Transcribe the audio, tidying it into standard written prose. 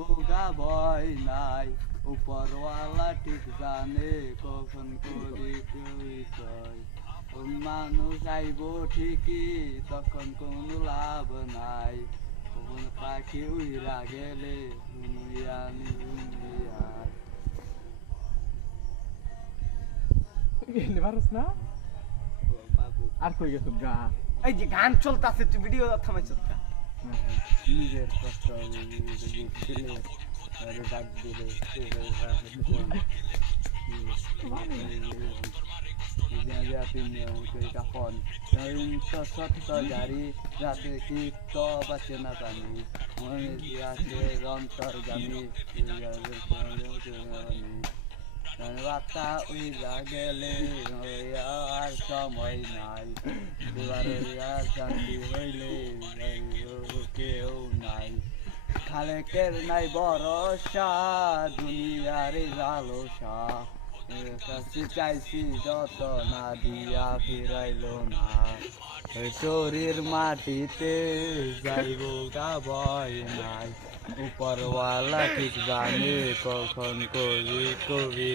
হোগা ভয় নাই উপরওয়ালা ঠিক জানে কখন করি কই মানুষ আইব ঠিকই তখন কোনো লাভ নাই কখন পাখি উইরা গেলে হুমিয়ানি হুমিয়ার পারস না আর কই গেছ গা এই যে গান চলতেছে তুই ভিডিও থামাইছ কা নিজের কষ্ট দিলে আরে ডাক দিলে কাফন গাড়ি রাতে কি তো বাঁচে না জানি মনে আছে অন্তর জানি বার্তা উইরা গেলে আর সময় নাই এবার আর শান্তি হইলে কেউ নাই খালেকের নাই ভরসা দুনিয়ার লালসা কাছে চাইছি যত না দিয়া ফিরাইল না শরীর মাটিতে যাইব গা ভয় নাই উপরওয়ালা ঠিক জানে কখন কবি কবি